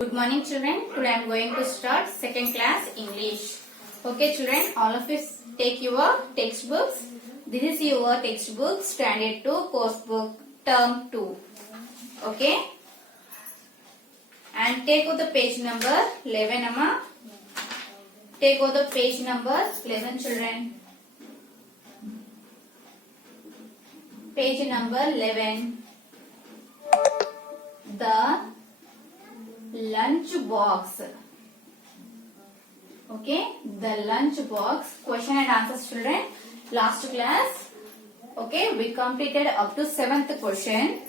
Good morning children. Today I am going to start second class English. Okay children, all of you take your textbooks. This is your textbook standard 2 course book term 2. Okay. And take out the page number 11 amma. Take out the page number 11 children. Page number 11. The lunch box. Okay, the lunch box. Question and answers children. Last class, okay, we completed up to 7th question.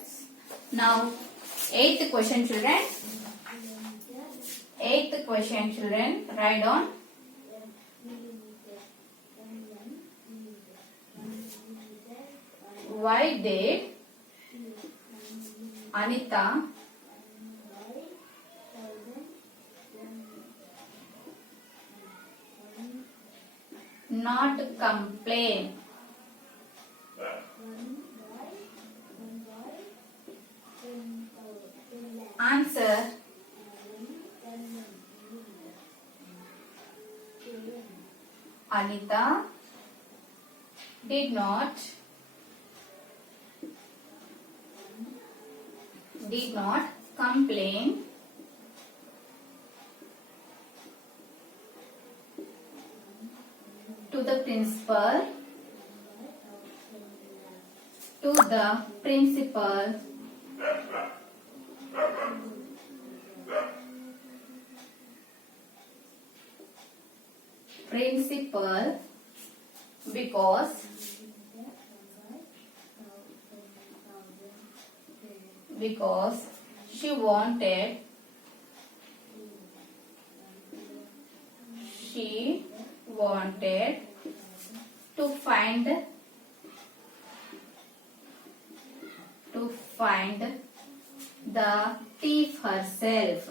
Now 8th question children. 8th question children. Write on. Why did Anita not complain? Answer. Anita did not complain to the principal, because she wanted to find the thief herself.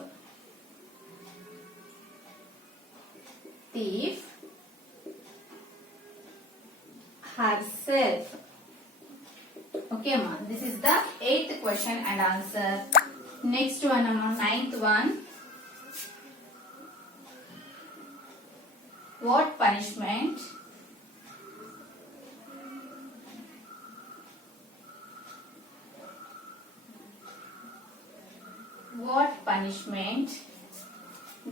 Okay, ma. This is the 8th question and answer. Next one, ma. 9th one. What punishment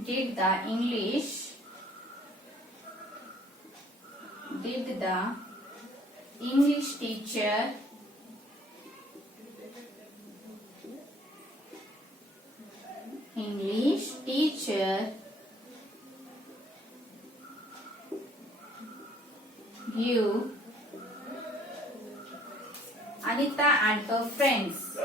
did the English teacher give Anita and her friends?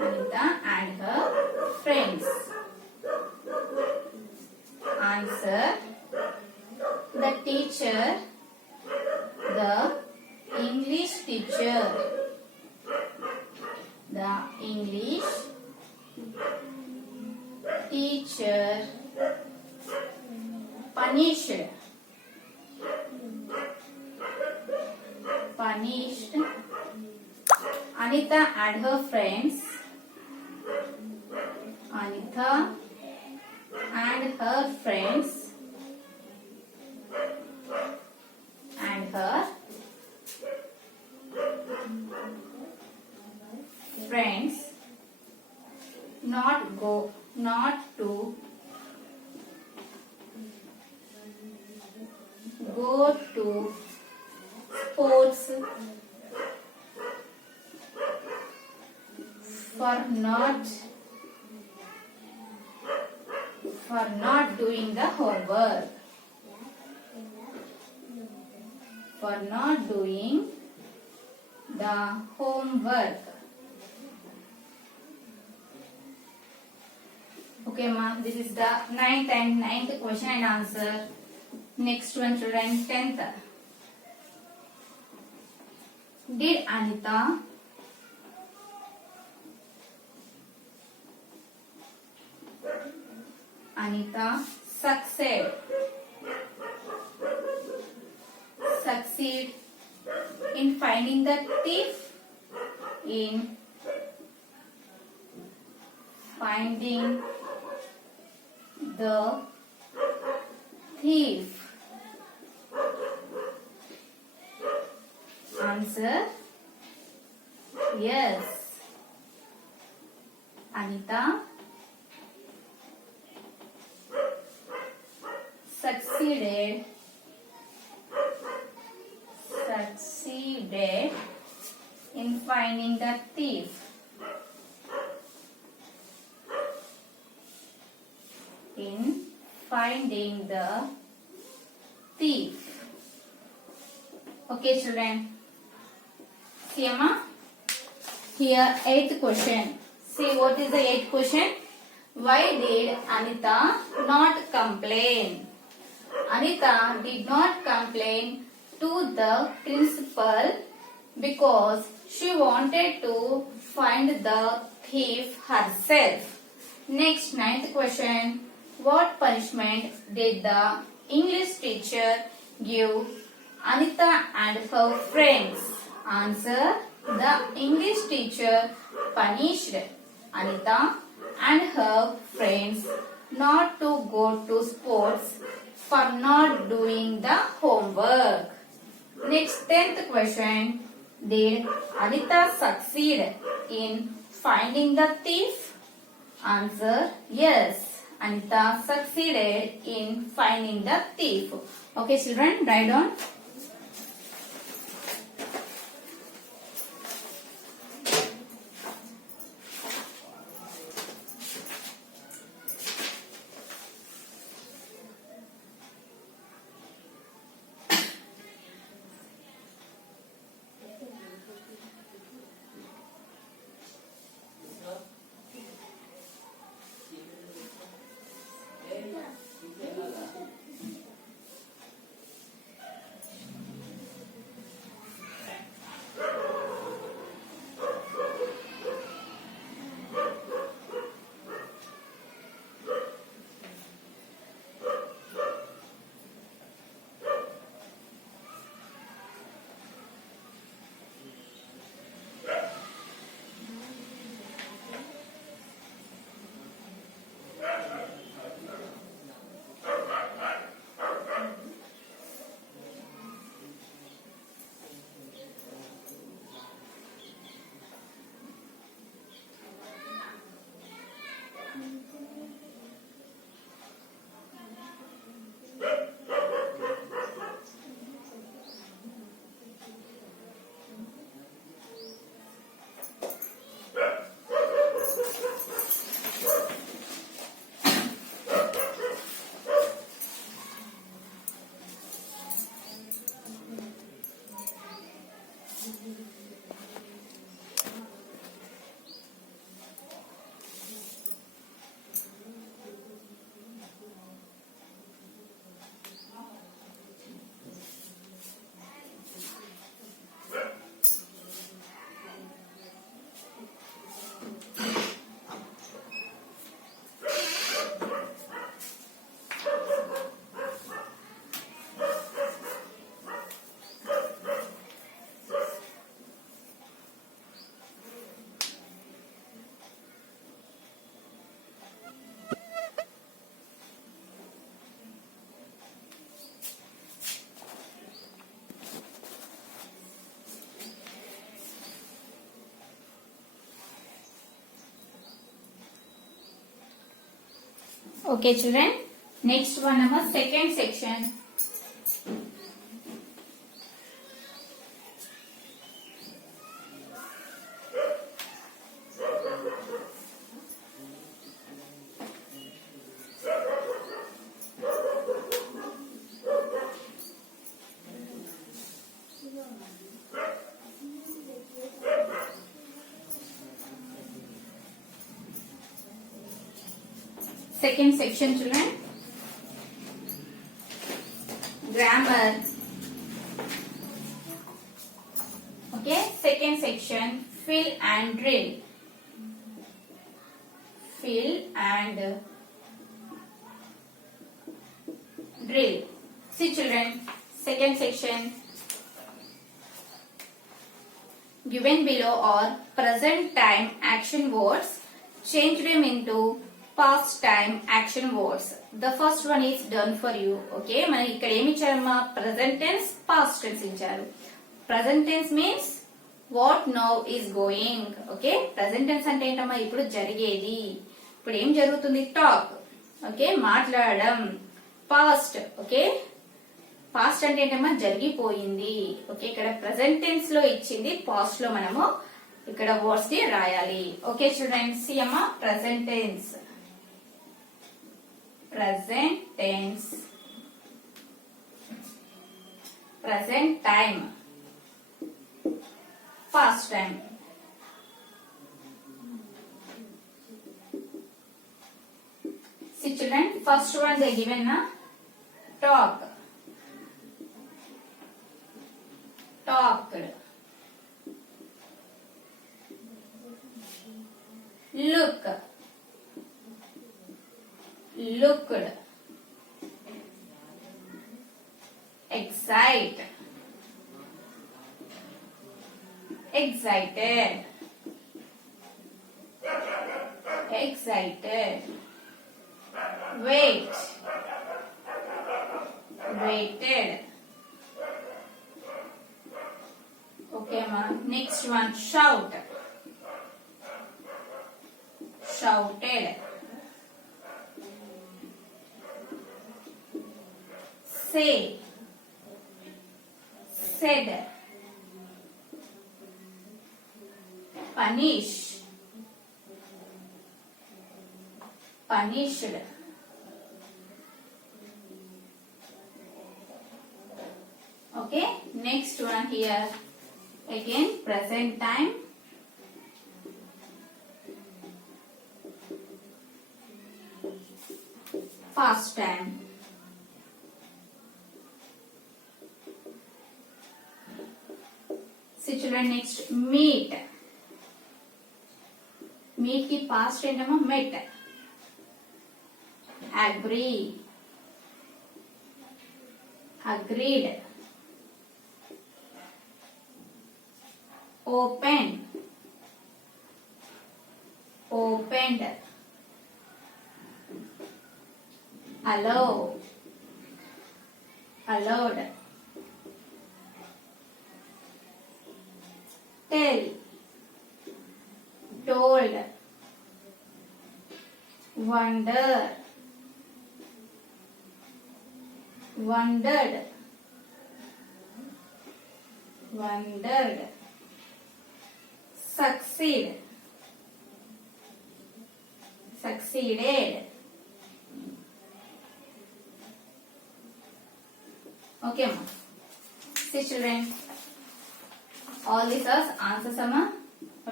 Anita and her friends. Answer. The English teacher punished Anita and her friends. Not to go to sports for not doing the homework. Okay, ma. This is the 9th question and answer. Next one, children. 10th. Did Anita succeed in finding the thief? In finding the thief. Answer yes. Anita succeeded in finding the thief. In finding the thief. Okay, children. See, Amma. Here, 8th question. See, what is the 8th question? Why did Anita not complain? Anita did not complain to the principal because she wanted to find the thief herself. Next, 9th question. What punishment did the English teacher give Anita and her friends? Answer. The English teacher punished Anita and her friends not to go to sports for not doing the homework. Next, 10th question. Did Anita succeed in finding the thief? Answer. Yes. Anita succeeded in finding the thief. Okay, children, write down. Okay, children. Next one, our second section. Second section, children. Grammar. Okay, second section, fill and drill. Fill and drill. See, children, second section. given below are present time action words. Change them into past time action words. The first one is done for you. Okay, మనకి ఇక్కడ ఏమి ఇచ్చారమ్మా? Present tense, past tense ఇచ్చారు. Present tense means what now is going. Okay, present tense అంటే ఏంటమ్మా? ఇప్పుడు జరిగేది. ఇప్పుడు ఏం జరుగుతుంది? టాక్. ఓకే, మాట్లాడడం. పాస్ట్. ఓకే, పాస్ట్ అంటే ఏంటమ్మా? జరిగిపోయింది. ఓకే, ఇక్కడ ప్రెసెంట్ టెన్స్ లో ఇచ్చింది, పాస్ట్ లో మనము ఇక్కడ వర్డ్స్ ని రాయాలి. ఓకే స్టూడెంట్స్, సి అమ్మా present tense, present tense, present time, past time. See children, first one they given na talk, talked, look, looked, excite, excited, excited, wait, waited. Okay ma, next one shout, shouted, say, said, punish, punished. Okay, next one here again present time, past time. See children, next meet, meet की past ఏంటమ్మా? met, agree, agreed, open, opened, allow, allowed, tell, told, wonder, wondered, wondered, succeed, succeeded. Okay ma, see children, all these are answers amma,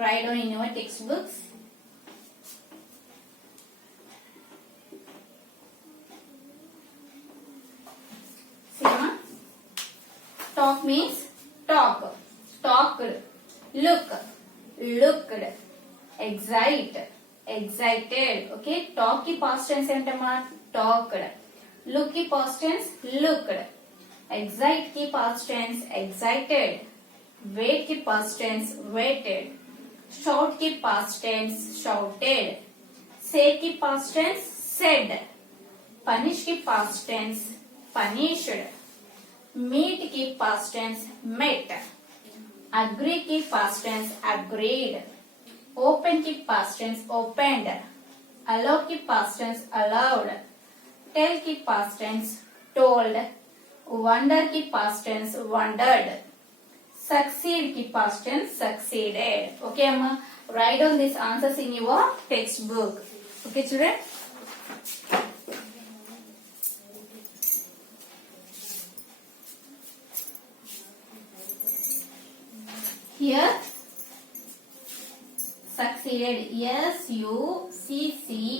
write down in your textbooks. See ma, talk means talk, talked, look, looked, excite, excited. Okay, talk की past tense ఏంటమ్మా? talked, look की past tense looked, excite की past tense excited, wait की past tense waited, shout की past tense shouted, say की past tense said, punish की past tense punished, meet की past tense met, agree की past tense agreed, open की past tense opened, allow की past tense allowed, tell की past tense told, wonder की past tense wondered, succeed की past tense succeeded. Okay amma, write down these answers in your textbook. Okay children, here succeeded, succeeded.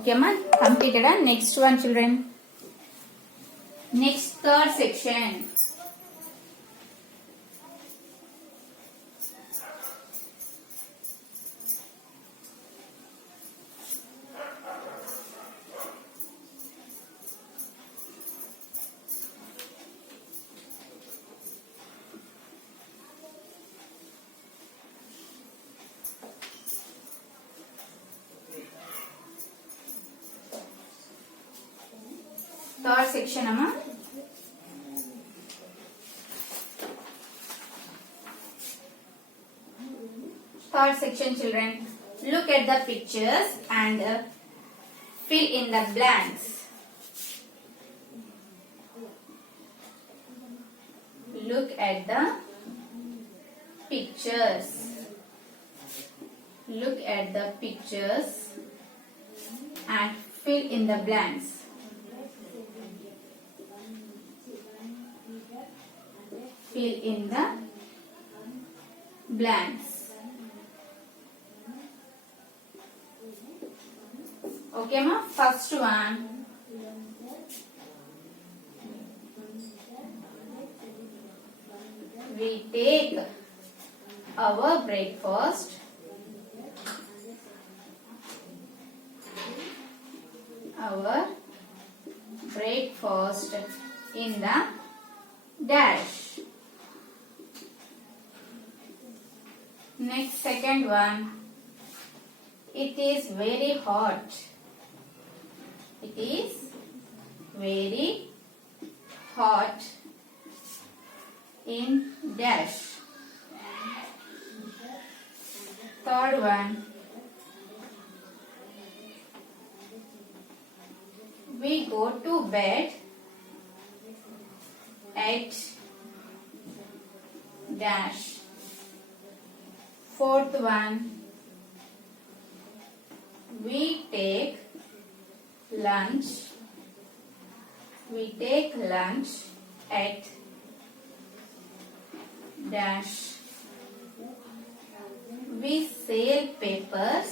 Okay, ma, completed. Next one, children. Next third section. Third section, amma. Third section, children. Look at the pictures and fill in the blanks. Look at the pictures. Look at the pictures and fill in the blanks. Fill in the blanks. Okay, ma. First one. We take our breakfast. Our breakfast in the dash. Next, second one. It is very hot. It is very hot in dash. Third one. We go to bed at dash. Fourth one. We take lunch. We take lunch at dash. We sell papers.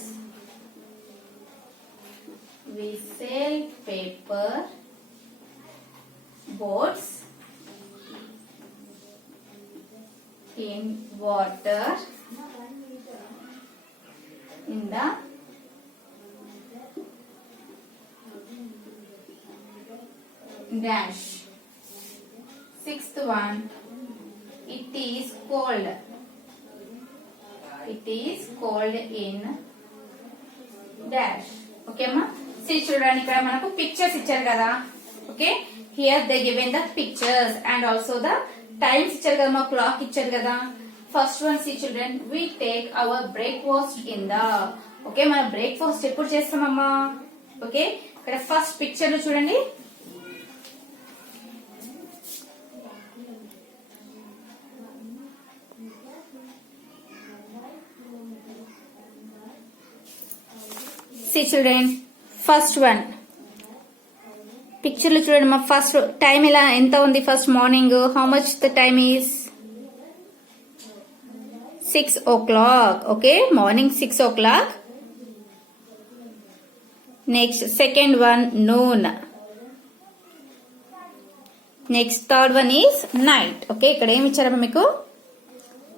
We sell paper boats in water in the dash. Sixth one. It is cold. It is cold in dash. Okay, ma. See, children, ఇక్కడ మనకు pictures ఇచ్చారు కదా. Okay, here they given the pictures and also the times ఇచ్చారు కదా, మా clock ఇచ్చారు కదా. First one, see, children, we take our breakfast in the. Okay, మన breakfast ఎప్పుడు చేస్తామమ్మా? Okay, ఇక్కడ ఫస్ట్ పిక్చర్ లో చూడండి. See, children, first one picture lo chudandi ma. First time ela enta undi? First morning, how much the time is? 6 o'clock. Okay, morning 6 o'clock. Next, second one, noon. Next, third one is night. Okay, ikkada em icharu meeku?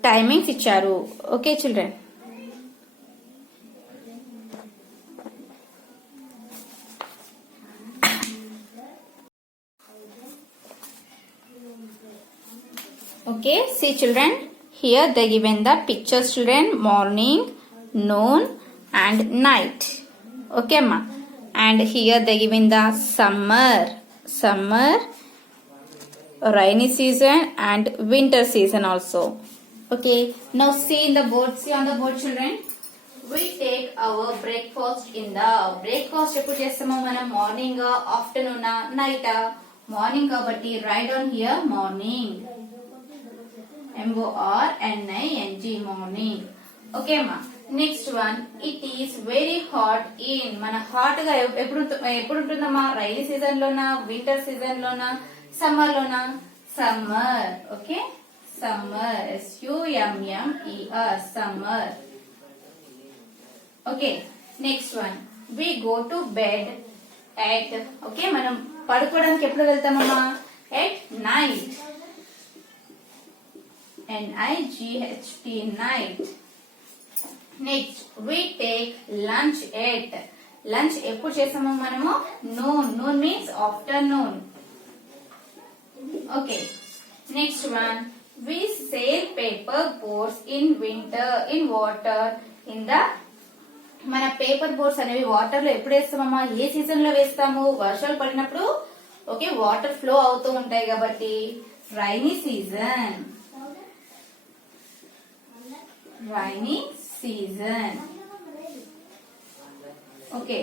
Timings icharu. Okay, children. Okay, see, children, here they given the pictures, children, morning, noon and night. Okay, ma. And here they given the summer, rainy season and winter season also. Okay, now see in the board, see on the board, children. We take our breakfast in the. Breakfast ఎప్పుడు చేస్తామో మనం? Morning, afternoon, night. Morning కాబట్టి write on here morning. MORNING, morning. Okay, ma. Next one, it is very hot in. మన hot గా ఎప్పుడు ఉంటుందమ్మా? Rainy season లోనా, winter season లోనా, సమ్మర్ లోనా? Summer. Okay, summer. SUMMER, summer. Okay, next one, we go to bed at, okay, మనం పడుకోవడానికి ఎప్పుడు వెళ్తామమ్మా? At night. NIGHT, night. Next, we take lunch at. Lunch ఎప్పుడు చేస్తామో మనము? noon. Noon means afternoon. Okay. Next one, we sail paper boats in winter in water in the, మన paper boats అనేవి water లో ఎప్పుడు వేస్తామమ్మా? ఏ సీజన్ లో వేస్తాము? వర్షాలు పడినప్పుడు. ఓకే, వాటర్ ఫ్లో అవుతూ ఉంటాయి కాబట్టి rainy season. Rainy season. Okay,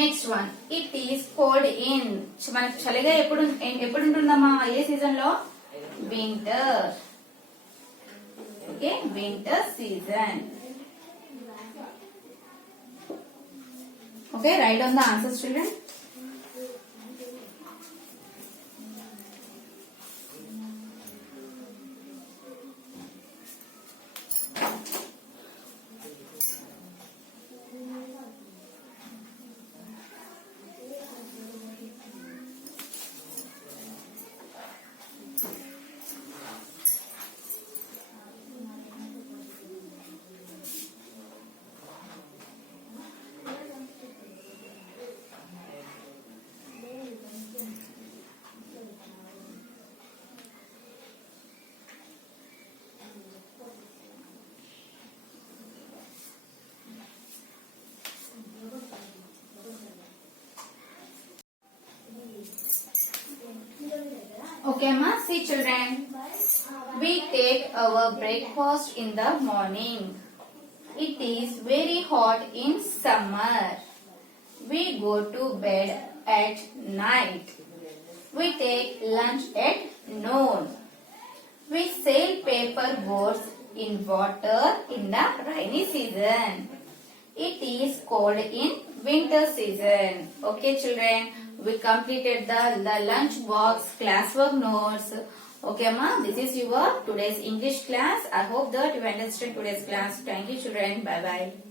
next one, it is cold in. మనకు చలిగా ఎప్పుడు ఎప్పుడు ఉంటుందమ్మా? ఏ సీజన్ లో? Winter. Okay, winter season. Okay, write down the answers, children. Okay, ma. See, children. We take our breakfast in the morning. It is very hot in summer. We go to bed at night. We take lunch at noon. We sail paper boats in water in the rainy season. It is cold in winter season. Okay, children. We completed the lunch box, classwork notes. Okay, ma. This is your today's English class. I hope that you understand today's class. Thank you, children. Bye bye.